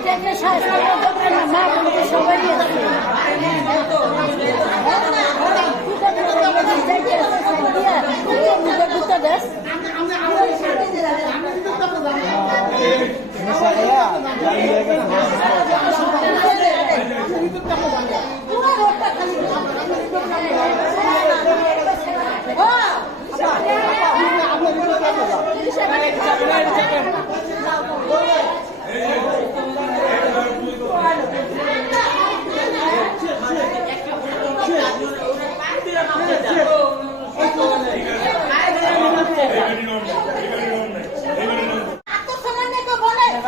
Gracias.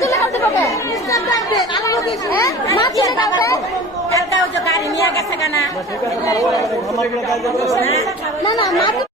चेलता हो गाड़ी नहीं गाड़ी